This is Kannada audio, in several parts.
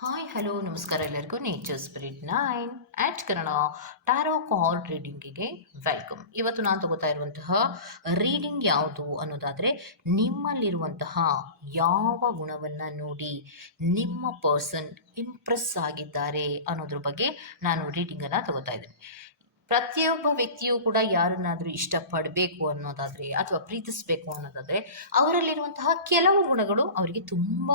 ಹಾಯ್ ಹಲೋ ನಮಸ್ಕಾರ ಎಲ್ಲರಿಗೂ ನೇಚರ್ ಸ್ಪಿರಿಟ್ 9 ಆಟ್ ಕನ್ನಡ ಟ್ಯಾರೋ ಕಾಲ್ ರೀಡಿಂಗಿಗೆ ವೆಲ್ಕಮ್. ಇವತ್ತು ನಾನು ತಗೋತಾ ಇರುವಂತಹ ರೀಡಿಂಗ್ ಯಾವುದು ಅನ್ನೋದಾದರೆ, ನಿಮ್ಮಲ್ಲಿರುವಂತಹ ಯಾವ ಗುಣವನ್ನು ನೋಡಿ ನಿಮ್ಮ ಪರ್ಸನ್ ಇಂಪ್ರೆಸ್ ಆಗಿದ್ದಾರೆ ಅನ್ನೋದ್ರ ಬಗ್ಗೆ ನಾನು ರೀಡಿಂಗನ್ನು ತಗೋತಾ ಇದ್ದೀನಿ. ಪ್ರತಿಯೊಬ್ಬ ವ್ಯಕ್ತಿಯೂ ಕೂಡ ಯಾರನ್ನಾದರೂ ಇಷ್ಟಪಡಬೇಕು ಅನ್ನೋದಾದರೆ ಅಥವಾ ಪ್ರೀತಿಸಬೇಕು ಅನ್ನೋದಾದರೆ ಅವರಲ್ಲಿರುವಂತಹ ಕೆಲವು ಗುಣಗಳು ಅವರಿಗೆ ತುಂಬ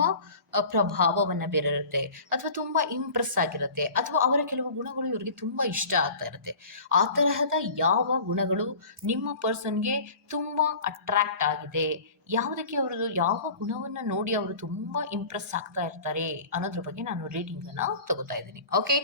ಪ್ರಭಾವವನ್ನು ಬೀರಿರುತ್ತೆ ಅಥವಾ ತುಂಬ ಇಂಪ್ರೆಸ್ ಆಗಿರುತ್ತೆ ಅಥವಾ ಅವರ ಕೆಲವು ಗುಣಗಳು ಇವರಿಗೆ ತುಂಬ ಇಷ್ಟ ಆಗ್ತಾ ಇರುತ್ತೆ. ಆ ತರಹದ ಯಾವ ಗುಣಗಳು ನಿಮ್ಮ ಪರ್ಸನ್ಗೆ ತುಂಬ ಅಟ್ರಾಕ್ಟ್ ಆಗಿದೆ, ಯಾವುದಕ್ಕೆ ಅವರು ಯಾವ ಗುಣವನ್ನು ನೋಡಿ ಅವರು ತುಂಬ ಇಂಪ್ರೆಸ್ ಆಗ್ತಾ ಇರ್ತಾರೆ ಅನ್ನೋದ್ರ ಬಗ್ಗೆ ನಾನು ರೀಡಿಂಗನ್ನು ತಗೋತಾ ಇದ್ದೀನಿ. ಓಕೆ,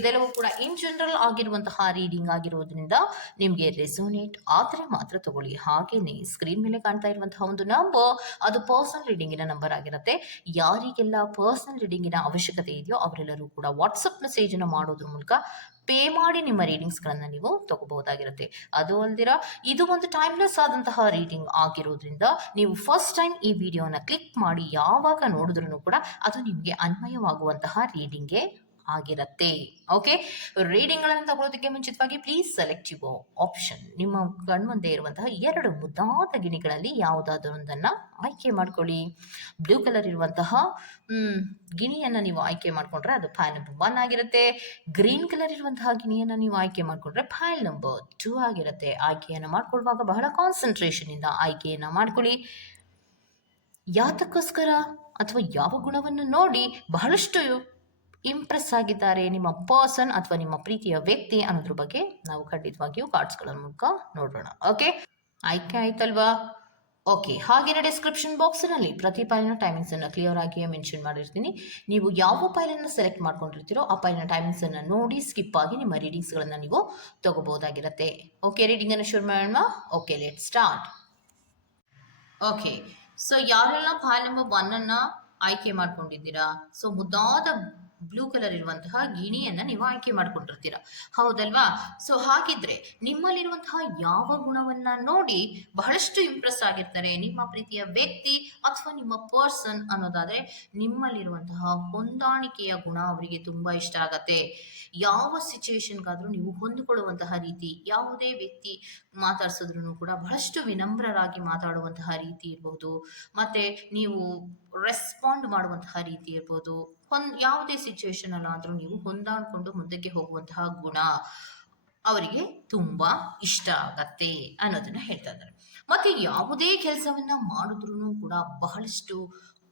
ಇದೆಲ್ಲವೂ ಕೂಡ ಇನ್ ಜನರಲ್ ಆಗಿರುವಂತಹ ರೀಡಿಂಗ್ ಆಗಿರೋದ್ರಿಂದ ನಿಮಗೆ ರೆಸೋನೇಟ್ ಆದರೆ ಮಾತ್ರ ತಗೊಳ್ಳಿ. ಹಾಗೆಯೇ ಸ್ಕ್ರೀನ್ ಮೇಲೆ ಕಾಣ್ತಾ ಇರುವಂತಹ ಒಂದು ನಂಬರ್ ಅದು ಪರ್ಸನಲ್ ರೀಡಿಂಗಿನ ನಂಬರ್ ಆಗಿರುತ್ತೆ. ಯಾರಿಗೆಲ್ಲ ಪರ್ಸನಲ್ ರೀಡಿಂಗಿನ ಅವಶ್ಯಕತೆ ಇದೆಯೋ ಅವರೆಲ್ಲರೂ ಕೂಡ ವಾಟ್ಸಪ್ ಮೆಸೇಜನ್ನು ಮಾಡೋದ್ರ ಮೂಲಕ ಪೇ ಮಾಡಿ ನಿಮ್ಮ ರೀಡಿಂಗ್ಸ್ಗಳನ್ನು ನೀವು ತಗೋಬಹುದಾಗಿರುತ್ತೆ. ಅದು ಅಲ್ದಿರ ಇದು ಒಂದು ಟೈಮ್ಲೆಸ್ ಆದಂತಹ ರೀಡಿಂಗ್ ಆಗಿರೋದ್ರಿಂದ ನೀವು ಫಸ್ಟ್ ಟೈಮ್ ಈ ವಿಡಿಯೋನ ಕ್ಲಿಕ್ ಮಾಡಿ ಯಾವಾಗ ನೋಡಿದ್ರೂ ಕೂಡ ಅದು ನಿಮಗೆ ಅನ್ವಯವಾಗುವಂತಹ ರೀಡಿಂಗೇ ಆಗಿರುತ್ತೆ. ಓಕೆ, ರೀಡಿಂಗ್ಗಳನ್ನು ತಗೊಳ್ಳೋದಕ್ಕೆ ಮುಂಚಿತವಾಗಿ ಪ್ಲೀಸ್ ಸೆಲೆಕ್ಟ್ ಯುವರ್ ಆಪ್ಷನ್. ನಿಮ್ಮ ಕಣ್ಮುಂದೆ ಇರುವಂತಹ ಎರಡು ಮುದ್ದಾದ ಗಿಣಿಗಳಲ್ಲಿ ಯಾವುದಾದ್ರೂ ಒಂದನ್ನು ಆಯ್ಕೆ ಮಾಡ್ಕೊಳ್ಳಿ. ಬ್ಲೂ ಕಲರ್ ಇರುವಂತಹ ಗಿಣಿಯನ್ನು ನೀವು ಆಯ್ಕೆ ಮಾಡಿಕೊಂಡ್ರೆ ಅದು ಫೈಲ್ ನಂಬರ್ 1 ಆಗಿರುತ್ತೆ. ಗ್ರೀನ್ ಕಲರ್ ಇರುವಂತಹ ಗಿಣಿಯನ್ನು ನೀವು ಆಯ್ಕೆ ಮಾಡಿಕೊಂಡ್ರೆ ಫೈಲ್ ನಂಬರ್ 2 ಆಗಿರುತ್ತೆ. ಆಯ್ಕೆಯನ್ನು ಮಾಡ್ಕೊಳ್ಳುವಾಗ ಬಹಳ ಕಾನ್ಸಂಟ್ರೇಷನ್ ಇಂದ ಆಯ್ಕೆಯನ್ನು ಮಾಡ್ಕೊಳ್ಳಿ. ಯಾತಕ್ಕೋಸ್ಕರ ಅಥವಾ ಯಾವ ಗುಣವನ್ನು ನೋಡಿ ಬಹಳಷ್ಟು ಇಂಪ್ರೆಸ್ ಆಗಿದ್ದಾರೆ ನಿಮ್ಮ ಪರ್ಸನ್ ಅಥವಾ ನಿಮ್ಮ ಪ್ರೀತಿಯ ವ್ಯಕ್ತಿ ಅನ್ನೋದ್ರ ಬಗ್ಗೆ ನಾವು ಖಂಡಿತವಾಗಿಯೂ ಕಾರ್ಡ್ಸ್ಗಳ ಮೂಲಕ ನೋಡೋಣ. ಓಕೆ, ಆಯ್ಕೆ ಆಯ್ತಲ್ವಾ? ಓಕೆ, ಹಾಗೆಯೇ ಡಿಸ್ಕ್ರಿಪ್ಷನ್ ಬಾಕ್ಸ್ನಲ್ಲಿ ಪ್ರತಿ ಫೈಲಿನ ಟೈಮಿಂಗ್ಸನ್ನು ಕ್ಲಿಯರ್ ಆಗಿ ಮೆನ್ಷನ್ ಮಾಡಿರ್ತೀನಿ. ನೀವು ಯಾವ ಫೈಲನ್ನು ಸೆಲೆಕ್ಟ್ ಮಾಡ್ಕೊಂಡಿರ್ತೀರೋ ಆ ಫೈಲಿನ ಟೈಮಿಂಗ್ಸನ್ನು ನೋಡಿ ಸ್ಕಿಪ್ ಆಗಿ ನಿಮ್ಮ ರೀಡಿಂಗ್ಸ್ಗಳನ್ನು ನೀವು ತಗೋಬಹುದಾಗಿರುತ್ತೆ. ಓಕೆ, ರೀಡಿಂಗನ್ನು ಶುರು ಮಾಡೋಣ. Okay, let start. Okay, so ಯಾರೆಲ್ಲ ಫೈಲ್ ನಂಬರ್ 1 ಆಯ್ಕೆ ಮಾಡ್ಕೊಂಡಿದ್ದೀರಾ, ಸೊ ಮುದ್ದಾದ ಬ್ಲೂ ಕಲರ್ ಇರುವಂತಹ ಗಿಣಿಯನ್ನ ನೀವು ಆಯ್ಕೆ ಮಾಡ್ಕೊಂಡಿರ್ತೀರಾ, ಹೌದಲ್ವಾ? ಸೊ ಹಾಗಿದ್ರೆ ನಿಮ್ಮಲ್ಲಿರುವಂತಹ ಯಾವ ಗುಣವನ್ನ ನೋಡಿ ಬಹಳಷ್ಟು ಇಂಪ್ರೆಸ್ ಆಗಿರ್ತಾರೆ ನಿಮ್ಮ ಪ್ರೀತಿಯ ವ್ಯಕ್ತಿ ಅಥವಾ ನಿಮ್ಮ ಪರ್ಸನ್ ಅನ್ನೋದಾದ್ರೆ, ನಿಮ್ಮಲ್ಲಿರುವಂತಹ ಹೊಂದಾಣಿಕೆಯ ಗುಣ ಅವರಿಗೆ ತುಂಬಾ ಇಷ್ಟ ಆಗತ್ತೆ. ಯಾವ ಸಿಚುವೇಶನ್ಗಾದ್ರೂ ನೀವು ಹೊಂದಿಕೊಳ್ಳುವಂತಹ ರೀತಿ, ಯಾವುದೇ ವ್ಯಕ್ತಿ ಮಾತಾಡ್ಸಿದ್ರು ಕೂಡ ಬಹಳಷ್ಟು ವಿನಮ್ರರಾಗಿ ಮಾತಾಡುವಂತಹ ರೀತಿ ಇರ್ಬೋದು, ಮತ್ತೆ ನೀವು ರೆಸ್ಪಾಂಡ್ ಮಾಡುವಂತಹ ರೀತಿ ಇರ್ಬೋದು, ಯಾವುದೇ ಸಿಚುವೇಶನ್ ಅಲ್ಲಾದ್ರೂ ನೀವು ಹೊಂದಾಣಿಕೊಂಡು ಮುಂದಕ್ಕೆ ಹೋಗುವಂತಹ ಗುಣ ಅವರಿಗೆ ತುಂಬಾ ಇಷ್ಟ ಆಗತ್ತೆ ಅನ್ನೋದನ್ನ ಹೇಳ್ತಾ ಇದ್ದಾರೆ. ಮತ್ತೆ ಯಾವುದೇ ಕೆಲಸವನ್ನ ಮಾಡಿದ್ರು ಕೂಡ ಬಹಳಷ್ಟು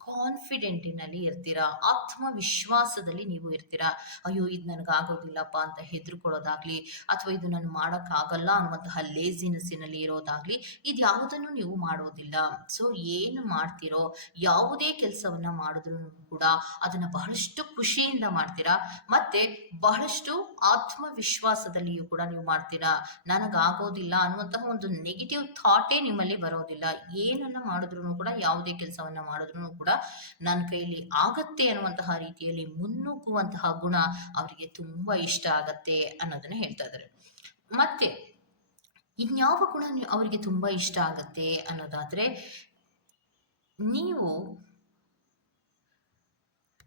ಕಾನ್ಫಿಡೆಂಟಿನಲ್ಲಿ ಇರ್ತೀರಾ, ಆತ್ಮವಿಶ್ವಾಸದಲ್ಲಿ ನೀವು ಇರ್ತೀರಾ. ಅಯ್ಯೋ ಇದು ನನಗಾಗೋದಿಲ್ಲಪ್ಪ ಅಂತ ಹೆದರ್ಕೊಳ್ಳೋದಾಗ್ಲಿ ಅಥವಾ ಇದು ನಾನು ಮಾಡೋಕ್ಕಾಗಲ್ಲ ಅನ್ನುವಂತಹ ಲೇಸಿನೆಸ್ಸಿನಲ್ಲಿ ಇರೋದಾಗ್ಲಿ, ಇದು ಯಾವುದನ್ನು ನೀವು ಮಾಡೋದಿಲ್ಲ. ಸೊ ಏನು ಮಾಡ್ತಿರೋ ಯಾವುದೇ ಕೆಲಸವನ್ನ ಮಾಡಿದ್ರು ಕೂಡ ಅದನ್ನ ಬಹಳಷ್ಟು ಖುಷಿಯಿಂದ ಮಾಡ್ತೀರಾ, ಮತ್ತೆ ಬಹಳಷ್ಟು ಆತ್ಮವಿಶ್ವಾಸದಲ್ಲಿಯೂ ಕೂಡ ನೀವು ಮಾಡ್ತೀರಾ. ನನಗಾಗೋದಿಲ್ಲ ಅನ್ನುವಂತಹ ಒಂದು ನೆಗೆಟಿವ್ ಥಾಟೇ ನಿಮ್ಮಲ್ಲಿ ಬರೋದಿಲ್ಲ. ಏನನ್ನ ಮಾಡಿದ್ರು ಕೂಡ, ಯಾವುದೇ ಕೆಲಸವನ್ನ ಮಾಡಿದ್ರು ಕೂಡ ನನ್ನ ಕೈಯಲ್ಲಿ ಆಗತ್ತೆ ಅನ್ನುವಂತಹ ರೀತಿಯಲ್ಲಿ ಮುನ್ನುಗ್ಗುವಂತಹ ಗುಣ ಅವರಿಗೆ ತುಂಬಾ ಇಷ್ಟ ಆಗತ್ತೆ ಅನ್ನೋದನ್ನ ಹೇಳ್ತಾ ಇದ್ದಾರೆ. ಮತ್ತೆ ಇನ್ಯಾವ ಗುಣ ಅವರಿಗೆ ತುಂಬಾ ಇಷ್ಟ ಆಗತ್ತೆ ಅನ್ನೋದಾದ್ರೆ, ನೀವು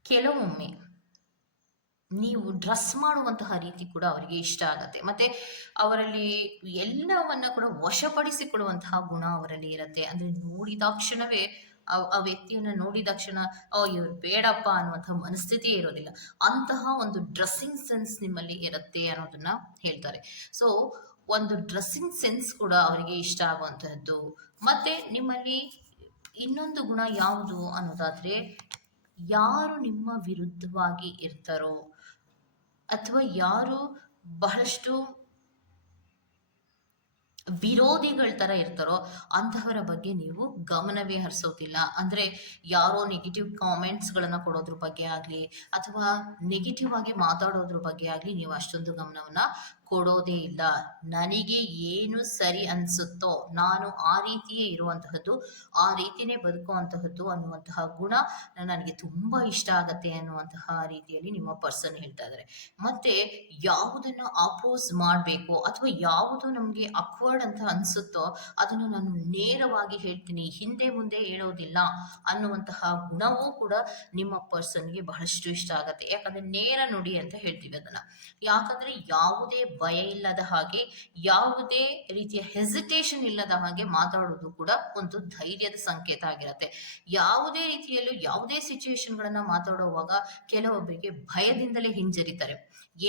ಕೆಲವೊಮ್ಮೆ ನೀವು ಡ್ರೆಸ್ ಮಾಡುವಂತಹ ರೀತಿ ಕೂಡ ಅವರಿಗೆ ಇಷ್ಟ ಆಗತ್ತೆ. ಮತ್ತೆ ಅವರಲ್ಲಿ ಎಲ್ಲವನ್ನ ಕೂಡ ವಶಪಡಿಸಿಕೊಳ್ಳುವಂತಹ ಗುಣ ಅವರಲ್ಲಿ ಇರುತ್ತೆ. ಅಂದ್ರೆ ನೋಡಿದಾಕ್ಷಣವೇ ಆ ವ್ಯಕ್ತಿಯನ್ನ ನೋಡಿದಾಕ್ಷಣ ಇವ್ರು ಬೇಡಪ್ಪ ಅನ್ನುವಂತಹ ಮನಸ್ಥಿತಿ ಇರೋದಿಲ್ಲ. ಅಂತಹ ಒಂದು ಡ್ರೆಸ್ಸಿಂಗ್ ಸೆನ್ಸ್ ನಿಮ್ಮಲ್ಲಿ ಇರುತ್ತೆ ಅನ್ನೋದನ್ನ ಹೇಳ್ತಾರೆ. ಸೊ ಒಂದು ಡ್ರೆಸ್ಸಿಂಗ್ ಸೆನ್ಸ್ ಕೂಡ ಅವರಿಗೆ ಇಷ್ಟ ಆಗುವಂತಹದ್ದು. ಮತ್ತೆ ನಿಮ್ಮಲ್ಲಿ ಇನ್ನೊಂದು ಗುಣ ಯಾವುದು ಅನ್ನೋದಾದ್ರೆ, ಯಾರು ನಿಮ್ಮ ವಿರುದ್ಧವಾಗಿ ಇರ್ತಾರೋ ಅಥವಾ ಯಾರು ಬಹಳಷ್ಟು ವಿರೋಧಿಗಳ ತರ ಇರ್ತಾರೋ ಅಂತಹವರ ಬಗ್ಗೆ ನೀವು ಗಮನವೇ ಹರಿಸೋದಿಲ್ಲ. ಅಂದ್ರೆ ಯಾರೋ ನೆಗೆಟಿವ್ ಕಾಮೆಂಟ್ಸ್ ಗಳನ್ನ ಕೊಡೋದ್ರ ಬಗ್ಗೆ ಆಗ್ಲಿ ಅಥವಾ ನೆಗೆಟಿವ್ ಆಗಿ ಮಾತಾಡೋದ್ರ ಬಗ್ಗೆ ಆಗ್ಲಿ ನೀವು ಅಷ್ಟೊಂದು ಗಮನವನ್ನ ಕೊಡೋದೇ ಇಲ್ಲ. ನನಗೆ ಏನು ಸರಿ ಅನ್ಸುತ್ತೋ ನಾನು ಆ ರೀತಿಯೇ ಇರುವಂತಹದ್ದು, ಆ ರೀತಿನೇ ಬದುಕುವಂತಹದ್ದು ಅನ್ನುವಂತಹ ಗುಣ ನನಗೆ ತುಂಬಾ ಇಷ್ಟ ಆಗತ್ತೆ ಅನ್ನುವಂತಹ ರೀತಿಯಲ್ಲಿ ನಿಮ್ಮ ಪರ್ಸನ್ ಹೇಳ್ತಾ ಇದ್ದಾರೆ. ಮತ್ತೆ ಯಾವುದನ್ನ ಅಪೋಸ್ ಮಾಡಬೇಕು ಅಥವಾ ಯಾವುದು ನಮಗೆ ಅಕ್ವರ್ಡ್ ಅಂತ ಅನ್ಸುತ್ತೋ ಅದನ್ನು ನಾನು ನೇರವಾಗಿ ಹೇಳ್ತೀನಿ, ಹಿಂದೆ ಮುಂದೆ ಹೇಳೋದಿಲ್ಲ ಅನ್ನುವಂತಹ ಗುಣವೂ ಕೂಡ ನಿಮ್ಮ ಪರ್ಸನ್ಗೆ ಬಹಳಷ್ಟು ಇಷ್ಟ ಆಗತ್ತೆ. ಯಾಕಂದ್ರೆ ನೇರ ನುಡಿ ಅಂತ ಹೇಳ್ತೀವಿ ಅದನ್ನ. ಯಾಕಂದ್ರೆ ಯಾವುದೇ ಭಯ ಇಲ್ಲದ ಹಾಗೆ, ಯಾವುದೇ ರೀತಿಯ ಹೆಸಿಟೇಷನ್ ಇಲ್ಲದ ಹಾಗೆ ಮಾತಾಡೋದು ಕೂಡ ಒಂದು ಧೈರ್ಯದ ಸಂಕೇತ ಆಗಿರತ್ತೆ. ಯಾವುದೇ ರೀತಿಯಲ್ಲೂ ಯಾವುದೇ ಸಿಚುವೇಶನ್ ಗಳನ್ನ ಮಾತಾಡುವಾಗ ಕೆಲವೊಬ್ಬರಿಗೆ ಭಯದಿಂದಲೇ ಹಿಂಜರಿತಾರೆ.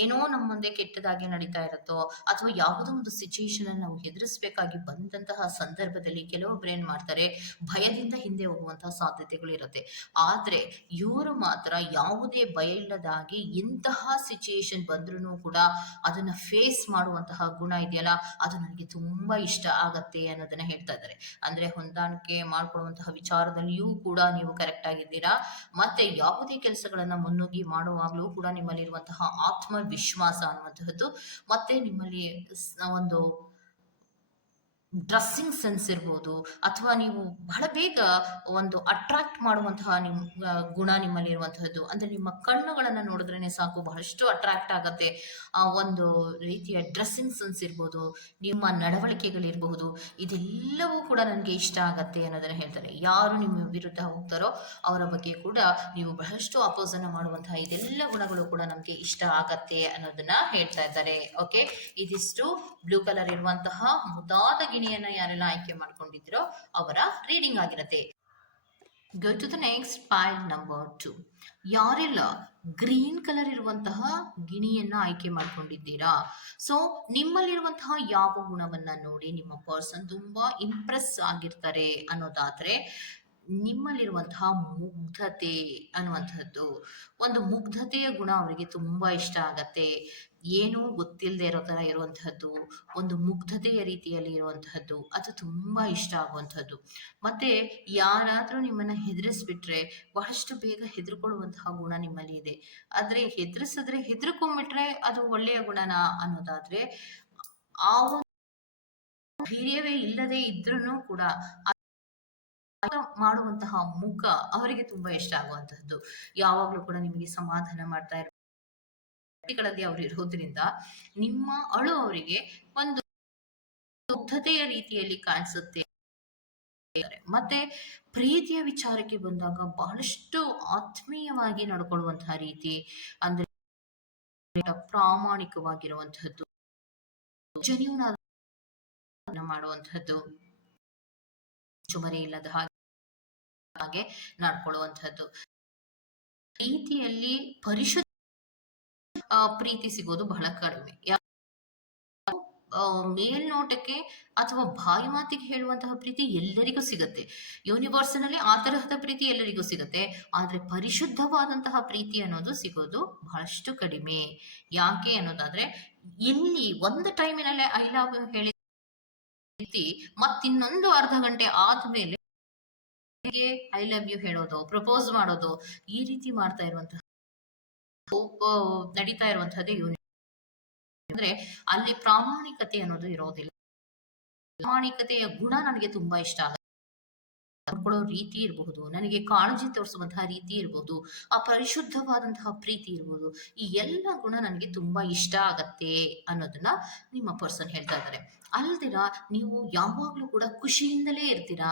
ಏನೋ ನಮ್ಮ ಮುಂದೆ ಕೆಟ್ಟದಾಗಿ ನಡೀತಾ ಇರುತ್ತೋ ಅಥವಾ ಯಾವುದೋ ಒಂದು ಸಿಚುವೇಶನ್ ಅನ್ನು ನಾವು ಎದುರಿಸಬೇಕಾಗಿ ಬಂದಂತಹ ಸಂದರ್ಭದಲ್ಲಿ ಕೆಲವೊಬ್ರು ಏನ್ ಮಾಡ್ತಾರೆ, ಭಯದಿಂದ ಹಿಂದೆ ಹೋಗುವಂತಹ ಸಾಧ್ಯತೆಗಳು ಇರುತ್ತೆ. ಆದ್ರೆ ಇವರು ಮಾತ್ರ ಯಾವುದೇ ಭಯ ಇಲ್ಲದಾಗಿ ಇಂತಹ ಸಿಚುಯೇಷನ್ ಬಂದ್ರೂ ಕೂಡ ಅದನ್ನ ಫೇಸ್ ಮಾಡುವಂತಹ ಗುಣ ಇದೆಯಲ್ಲ, ಅದು ನನಗೆ ತುಂಬಾ ಇಷ್ಟ ಆಗತ್ತೆ ಅನ್ನೋದನ್ನ ಹೇಳ್ತಾ ಇದ್ದಾರೆ. ಅಂದ್ರೆ ಹೊಂದಾಣಿಕೆ ಮಾಡ್ಕೊಳ್ಳುವಂತಹ ವಿಚಾರದಲ್ಲಿಯೂ ಕೂಡ ನೀವು ಕರೆಕ್ಟ್ ಆಗಿದ್ದೀರಾ. ಮತ್ತೆ ಯಾವುದೇ ಕೆಲಸಗಳನ್ನ ಮುನ್ನುಗ್ಗಿ ಮಾಡುವಾಗ್ಲೂ ಕೂಡ ನಿಮ್ಮಲ್ಲಿರುವಂತಹ ಆತ್ಮವಿಶ್ವಾಸ ಅನ್ನುವಂತಹದ್ದು, ಮತ್ತೆ ನಿಮ್ಮಲ್ಲಿ ಒಂದು ಡ್ರೆಸ್ಸಿಂಗ್ ಸೆನ್ಸ್ ಇರ್ಬೋದು, ಅಥವಾ ನೀವು ಬಹಳ ಬೇಗ ಒಂದು ಅಟ್ರಾಕ್ಟ್ ಮಾಡುವಂತಹ ಗುಣ ನಿಮ್ಮಲ್ಲಿ ಇರುವಂತಹದ್ದು. ಅಂದ್ರೆ ನಿಮ್ಮ ಕಣ್ಣುಗಳನ್ನ ನೋಡಿದ್ರೇನೆ ಸಾಕು, ಬಹಳಷ್ಟು ಅಟ್ರಾಕ್ಟ್ ಆಗತ್ತೆ. ಆ ಒಂದು ರೀತಿಯ ಡ್ರೆಸ್ಸಿಂಗ್ ಸೆನ್ಸ್ ಇರ್ಬೋದು, ನಿಮ್ಮ ನಡವಳಿಕೆಗಳಿರಬಹುದು, ಇದೆಲ್ಲವೂ ಕೂಡ ನನಗೆ ಇಷ್ಟ ಆಗತ್ತೆ ಅನ್ನೋದನ್ನ ಹೇಳ್ತಾರೆ. ಯಾರು ನಿಮ್ಮ ವಿರುದ್ಧ ಹೋಗ್ತಾರೋ ಅವರ ಬಗ್ಗೆ ಕೂಡ ನೀವು ಬಹಳಷ್ಟು ಅಪೋಸ್ ಅನ್ನ ಮಾಡುವಂತಹ ಇದೆಲ್ಲ ಗುಣಗಳು ಕೂಡ ನಮಗೆ ಇಷ್ಟ ಆಗತ್ತೆ ಅನ್ನೋದನ್ನ ಹೇಳ್ತಾ ಇದ್ದಾರೆ. ಓಕೆ, ಇದಿಷ್ಟು ಬ್ಲೂ ಕಲರ್ ಇರುವಂತಹ ಮುದಾದ ಗಿಣಿಯನ್ನ ಯಾರೆಲ್ಲ ಆಯ್ಕೆ ಮಾಡ್ಕೊಂಡಿದ್ರೋ ಅವರ ರೀಡಿಂಗ್ ಆಗಿರತ್ತೆ. Go to the next file number 2. ಯಾರೆಲ್ಲ ಗ್ರೀನ್ ಕಲರ್ ಇರುವಂತಹ ಗಿಣಿಯನ್ನ ಆಯ್ಕೆ ಮಾಡ್ಕೊಂಡಿದ್ದೀರಾ, ಸೊ ನಿಮ್ಮಲ್ಲಿರುವಂತಹ ಯಾವ ಗುಣವನ್ನ ನೋಡಿ ನಿಮ್ಮ ಪರ್ಸನ್ ತುಂಬಾ ಇಂಪ್ರೆಸ್ ಆಗಿರ್ತಾರೆ ಅನ್ನೋದಾದ್ರೆ, ನಿಮ್ಮಲ್ಲಿರುವಂತಹ ಮುಗ್ಧತೆ ಅನ್ನುವಂಥದ್ದು, ಒಂದು ಮುಗ್ಧತೆಯ ಗುಣ ಅವರಿಗೆ ತುಂಬಾ ಇಷ್ಟ ಆಗತ್ತೆ. ಏನೂ ಗೊತ್ತಿಲ್ಲದೆ ಇರೋ ತರ ಇರುವಂತಹದ್ದು, ಒಂದು ಮುಗ್ಧತೆಯ ರೀತಿಯಲ್ಲಿ ಇರುವಂತಹದ್ದು, ಅದು ತುಂಬಾ ಇಷ್ಟ ಆಗುವಂಥದ್ದು. ಮತ್ತೆ ಯಾರಾದ್ರೂ ನಿಮ್ಮನ್ನ ಹೆದರಿಸ್ಬಿಟ್ರೆ ಬಹಳಷ್ಟು ಬೇಗ ಹೆದರ್ಕೊಳ್ಳುವಂತಹ ಗುಣ ನಿಮ್ಮಲ್ಲಿ ಇದೆ. ಆದ್ರೆ ಹೆದರ್ಕೊಂಡ್ಬಿಟ್ರೆ ಅದು ಒಳ್ಳೆಯ ಗುಣನ ಅನ್ನೋದಾದ್ರೆ, ಆ ಒಂದು ಧೈರ್ಯವೇ ಇಲ್ಲದೆ ಇದ್ರೂ ಕೂಡ ಮಾಡುವಂತಹ ಮುಖ ಅವರಿಗೆ ತುಂಬಾ ಇಷ್ಟ ಆಗುವಂತಹದ್ದು. ಯಾವಾಗ್ಲೂ ಕೂಡ ನಿಮಗೆ ಸಮಾಧಾನ ಮಾಡ್ತಾ ಇರೋಗಳಲ್ಲಿ ಅವರು ಇರೋದ್ರಿಂದ ನಿಮ್ಮ ಅಳು ಅವರಿಗೆ ಒಂದು ಮುಗ್ಧತೆಯ ರೀತಿಯಲ್ಲಿ ಕಾಣಿಸುತ್ತೆ. ಮತ್ತೆ ಪ್ರೀತಿಯ ವಿಚಾರಕ್ಕೆ ಬಂದಾಗ ಬಹಳಷ್ಟು ಆತ್ಮೀಯವಾಗಿ ನಡ್ಕೊಳ್ಳುವಂತಹ ರೀತಿ, ಅಂದ್ರೆ ಪ್ರಾಮಾಣಿಕವಾಗಿರುವಂತಹದ್ದು, ಜೆನ್ಯೂನ್ ಮಾಡುವಂತಹದ್ದು, ಚುಮರೆ ಇಲ್ಲದ ಹಾಗೆ ನಡ್ಕೊಳ್ಳುವಂತಹದ್ದು. ಪ್ರೀತಿಯಲ್ಲಿ ಪರಿಶುದ್ಧ ಪ್ರೀತಿ ಸಿಗೋದು ಬಹಳ ಕಡಿಮೆ. ಮೇಲ್ನೋಟಕ್ಕೆ ಅಥವಾ ಬಾಯಿ ಮಾತಿಗೆ ಹೇಳುವಂತಹ ಪ್ರೀತಿ ಎಲ್ಲರಿಗೂ ಸಿಗತ್ತೆ. ಯೂನಿವರ್ಸ್ನಲ್ಲಿ ಆ ತರಹದ ಪ್ರೀತಿ ಎಲ್ಲರಿಗೂ ಸಿಗತ್ತೆ. ಆದ್ರೆ ಪರಿಶುದ್ಧವಾದಂತಹ ಪ್ರೀತಿ ಅನ್ನೋದು ಸಿಗೋದು ಬಹಳಷ್ಟು ಕಡಿಮೆ. ಯಾಕೆ ಅನ್ನೋದಾದ್ರೆ, ಇಲ್ಲಿ ಒಂದು ಟೈಮಿನಲ್ಲೇ ಐ ಲವ್ ಯು ಹೇಳಿ ಮತ್ತಿನ್ನೊಂದು ಅರ್ಧ ಗಂಟೆ ಆದ್ಮೇಲೆ ಐ ಲವ್ ಯು ಹೇಳೋದು, ಪ್ರಪೋಸ್ ಮಾಡೋದು, ಈ ರೀತಿ ಮಾಡ್ತಾ ಇರುವಂತಹ ನಡೀತಾ ಇರುವಂತಹದ್ದು ಅಂದ್ರೆ ಅಲ್ಲಿ ಪ್ರಾಮಾಣಿಕತೆ ಅನ್ನೋದು ಇರೋದಿಲ್ಲ. ಪ್ರಾಮಾಣಿಕತೆಯ ಗುಣ ನನಗೆ ತುಂಬಾ ಇಷ್ಟ ಆಗುತ್ತೆ. ನೋಡ್ಕೊಳ್ಳೋ ರೀತಿ ಇರಬಹುದು, ನನಗೆ ಕಾಳಜಿ ತೋರಿಸುವಂತಹ ರೀತಿ ಇರಬಹುದು, ಆ ಪರಿಶುದ್ಧವಾದಂತಹ ಪ್ರೀತಿ ಇರಬಹುದು, ಈ ಎಲ್ಲ ಗುಣ ನನಗೆ ತುಂಬಾ ಇಷ್ಟ ಆಗತ್ತೆ ಅನ್ನೋದನ್ನ ನಿಮ್ಮ ಪರ್ಸನ್ ಹೇಳ್ತಾ ಇದ್ದಾರೆ. ಅಲ್ದಿರ ನೀವು ಯಾವಾಗ್ಲೂ ಕೂಡ ಖುಷಿಯಿಂದಲೇ ಇರ್ತೀರಾ.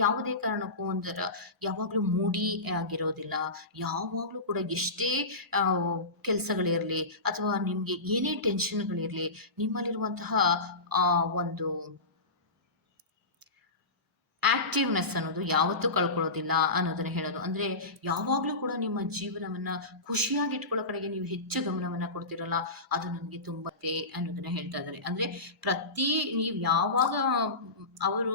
ಯಾವುದೇ ಕಾರಣಕ್ಕೂ ಒಂದರ ಯಾವಾಗ್ಲೂ ಮೂಡಿ ಆಗಿರೋದಿಲ್ಲ. ಯಾವಾಗ್ಲೂ ಕೂಡ ಎಷ್ಟೇ ಕೆಲಸಗಳಿರ್ಲಿ ಅಥವಾ ನಿಮ್ಗೆ ಏನೇ ಟೆನ್ಷನ್ಗಳಿರ್ಲಿ, ನಿಮ್ಮಲ್ಲಿರುವಂತಹ ಒಂದು ಆಕ್ಟಿವ್ನೆಸ್ ಅನ್ನೋದು ಯಾವತ್ತೂ ಕಳ್ಕೊಳ್ಳೋದಿಲ್ಲ ಅನ್ನೋದನ್ನ ಹೇಳೋದು. ಅಂದ್ರೆ ಯಾವಾಗ್ಲೂ ಕೂಡ ನಿಮ್ಮ ಜೀವನವನ್ನ ಖುಷಿಯಾಗಿ ಇಟ್ಕೊಳ್ಳೋ ಕಡೆಗೆ ನೀವು ಹೆಚ್ಚು ಗಮನವನ್ನ ಕೊಡ್ತಿರಲ್ಲ, ಅದು ನನಗೆ ತುಂಬತ್ತೆ ಅನ್ನೋದನ್ನ ಹೇಳ್ತಾ ಇದ್ದಾರೆ. ಅಂದ್ರೆ ನೀವು ಯಾವಾಗ ಅವರು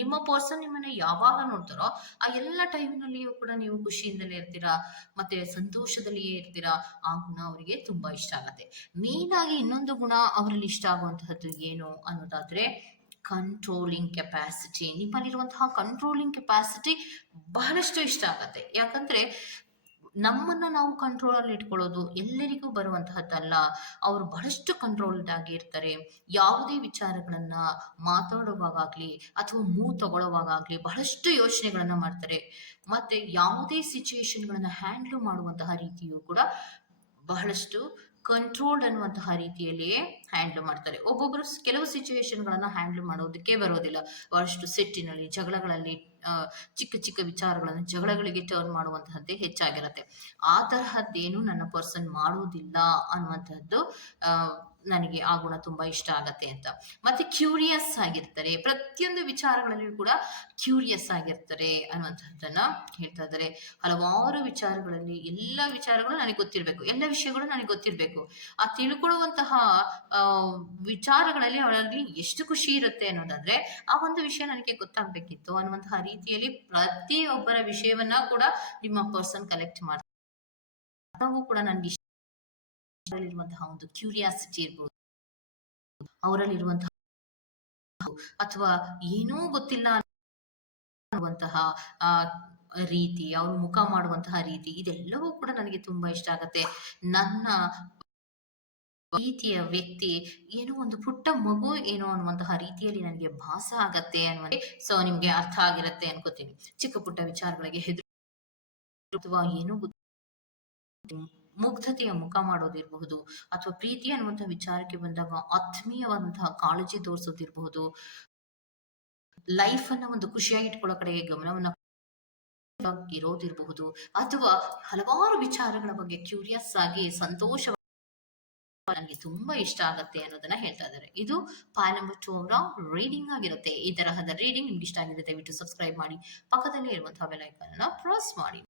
ನಿಮ್ಮ ಪರ್ಸನ್ ನಿಮ್ಮನ್ನ ಯಾವಾಗ ನೋಡ್ತಾರೋ ಆ ಎಲ್ಲ ಟೈಮಿನಲ್ಲಿಯೂ ಕೂಡ ನೀವು ಖುಷಿಯಿಂದಲೇ ಇರ್ತೀರಾ, ಮತ್ತೆ ಸಂತೋಷದಲ್ಲಿಯೇ ಇರ್ತೀರಾ. ಆ ಗುಣ ಅವರಿಗೆ ತುಂಬಾ ಇಷ್ಟ ಆಗತ್ತೆ. ಮೇನ್ ಆಗಿ ಇನ್ನೊಂದು ಗುಣ ಅವರಲ್ಲಿ ಇಷ್ಟ ಆಗುವಂತಹದ್ದು ಏನು ಅನ್ನೋದಾದ್ರೆ, ಕಂಟ್ರೋಲಿಂಗ್ ಕೆಪಾಸಿಟಿ. ನಿಮ್ಮಲ್ಲಿರುವಂತಹ ಕಂಟ್ರೋಲಿಂಗ್ ಕೆಪಾಸಿಟಿ ಬಹಳಷ್ಟು ಇಷ್ಟ ಆಗತ್ತೆ. ಯಾಕಂದ್ರೆ ನಮ್ಮನ್ನ ನಾವು ಕಂಟ್ರೋಲಲ್ಲಿ ಇಟ್ಕೊಳ್ಳೋದು ಎಲ್ಲರಿಗೂ ಬರುವಂತಹದ್ದಲ್ಲ. ಅವರು ಬಹಳಷ್ಟು ಕಂಟ್ರೋಲ್ಡ್ ಆಗಿ ಇರ್ತಾರೆ. ಯಾವುದೇ ವಿಚಾರಗಳನ್ನ ಮಾತಾಡುವಾಗಲಿ ಅಥವಾ ಮೂವ್ ತಗೊಳ್ಳುವಾಗಲಿ ಬಹಳಷ್ಟು ಯೋಚನೆಗಳನ್ನ ಮಾಡ್ತಾರೆ. ಮತ್ತೆ ಯಾವುದೇ ಸಿಚುಯೇಷನ್‌ಗಳನ್ನ ಹ್ಯಾಂಡಲ್ ಮಾಡುವಂತಹ ರೀತಿಯು ಕೂಡ ಬಹಳಷ್ಟು ಕಂಟ್ರೋಲ್ಡ್ ಅನ್ನುವಂತಹ ರೀತಿಯಲ್ಲಿಯೇ ಹ್ಯಾಂಡಲ್ ಮಾಡ್ತಾರೆ. ಒಬ್ಬೊಬ್ಬರು ಕೆಲವು ಸಿಚುಯೇಷನ್‌ಗಳನ್ನ ಹ್ಯಾಂಡಲ್ ಮಾಡೋದಕ್ಕೆ ಬರೋದಿಲ್ಲ. ಬಹಳಷ್ಟು ಸಿಟ್ಟಿನಲ್ಲಿ, ಜಗಳಗಳಲ್ಲಿ ಚಿಕ್ಕ ಚಿಕ್ಕ ವಿಚಾರಗಳನ್ನು ಜಗಳಗಳಿಗೆ ಟರ್ನ್ ಮಾಡುವಂತಹದ್ದೇ ಹೆಚ್ಚಾಗಿರುತ್ತೆ. ಆ ತರಹದ್ದೇನು ನನ್ನ ಪರ್ಸನ್ ಮಾಡುವುದಿಲ್ಲ ಅನ್ನುವಂತಹದ್ದು ಆ, ನನಗೆ ಆ ಗುಣ ತುಂಬಾ ಇಷ್ಟ ಆಗತ್ತೆ ಅಂತ. ಮತ್ತೆ ಕ್ಯೂರಿಯಸ್ ಆಗಿರ್ತಾರೆ. ಪ್ರತಿಯೊಂದು ವಿಚಾರಗಳಲ್ಲಿಯೂ ಕೂಡ ಕ್ಯೂರಿಯಸ್ ಆಗಿರ್ತಾರೆ ಅನ್ನುವಂತಹದ್ದನ್ನ ಹೇಳ್ತಾ ಇದ್ದಾರೆ. ಹಲವಾರು ವಿಚಾರಗಳಲ್ಲಿ ಎಲ್ಲ ವಿಚಾರಗಳು ನನಗೆ ಗೊತ್ತಿರಬೇಕು. ಎಲ್ಲ ವಿಷಯಗಳು ನನಗೆ ಗೊತ್ತಿರಬೇಕು. ಆ ತಿಳ್ಕೊಳ್ಳುವಂತಹ ಆ, ವಿಚಾರಗಳಲ್ಲಿ ಅವರಲ್ಲಿ ಎಷ್ಟು ಖುಷಿ ಇರುತ್ತೆ ಅನ್ನೋದಾದ್ರೆ, ಆ ಒಂದು ವಿಷಯ ನನಗೆ ಗೊತ್ತಾಗ್ಬೇಕಿತ್ತು ಅನ್ನುವಂತಹ ರೀತಿಯಲ್ಲಿ ಪ್ರತಿಯೊಬ್ಬರ ವಿಷಯವನ್ನ ಕೂಡ ನಿಮ್ಮ ಪರ್ಸನ್ ಕಲೆಕ್ಟ್ ಮಾಡ್ತಾರೆ. ನಾವು ಕೂಡ ನನ್ಗೆ ಇಷ್ಟರಲ್ಲಿರುವಂತಹ ಒಂದು ಕ್ಯೂರಿಯಾಸಿಟಿ ಇರ್ಬೋದು, ಅವರಲ್ಲಿರುವಂತಹ ಅಥವಾ ಏನೂ ಗೊತ್ತಿಲ್ಲ ಅನ್ನುವಂತಹ ಆ ರೀತಿ, ಅವರು ಮುಖ ಮಾಡುವಂತಹ ರೀತಿ, ಇದೆಲ್ಲವೂ ಕೂಡ ನನಗೆ ತುಂಬಾ ಇಷ್ಟ ಆಗತ್ತೆ. ನನ್ನ ರೀತಿಯ ವ್ಯಕ್ತಿ ಏನೋ ಒಂದು ಪುಟ್ಟ ಮಗು ಏನೋ ಅನ್ನುವಂತಹ ರೀತಿಯಲ್ಲಿ ನನಗೆ ಭಾಸ ಆಗತ್ತೆ ಅನ್ನುವಂತೆ. ಸೊ ನಿಮ್ಗೆ ಅರ್ಥ ಆಗಿರತ್ತೆ ಅನ್ಕೋತೀನಿ. ಚಿಕ್ಕ ಪುಟ್ಟ ವಿಚಾರಗಳಿಗೆ ಅಥವಾ ಏನೋ ಮುಗ್ಧತೆಯ ಮುಖ ಮಾಡೋದಿರಬಹುದು, ಅಥವಾ ಪ್ರೀತಿ ಅನ್ನುವಂತಹ ವಿಚಾರಕ್ಕೆ ಬಂದಾಗ ಆತ್ಮೀಯವಾದಂತಹ ಕಾಳಜಿ ತೋರಿಸೋದಿರಬಹುದು, ಲೈಫ್ ಅನ್ನ ಒಂದು ಖುಷಿಯಾಗಿ ಇಟ್ಕೊಳ್ಳೋ ಕಡೆಗೆ ಗಮನವನ್ನ ಇರೋದಿರಬಹುದು, ಅಥವಾ ಹಲವಾರು ವಿಚಾರಗಳ ಬಗ್ಗೆ ಕ್ಯೂರಿಯಸ್ ಆಗಿ ಸಂತೋಷ ನನಗೆ ತುಂಬಾ ಇಷ್ಟ ಆಗತ್ತೆ ಅನ್ನೋದನ್ನ ಹೇಳ್ತಾ ಇದ್ದಾರೆ. ಇದು ಪಾಯ್ ನಂಬರ್ 2 ಅವರ ರೀಡಿಂಗ್ ಆಗಿರುತ್ತೆ. ಈ ತರಹದ ರೀಡಿಂಗ್ ನಿಮ್ಗೆ ಇಷ್ಟ ಆಗಿದೆ ದಯವಿಟ್ಟು ಸಬ್ಸ್ಕ್ರೈಬ್ ಮಾಡಿ, ಪಕ್ಕದಲ್ಲೇ ಇರುವಂತಹ ಬೆಲ್ ಐಕಾನ್ ಅನ್ನ ಪ್ರೆಸ್ ಮಾಡಿ.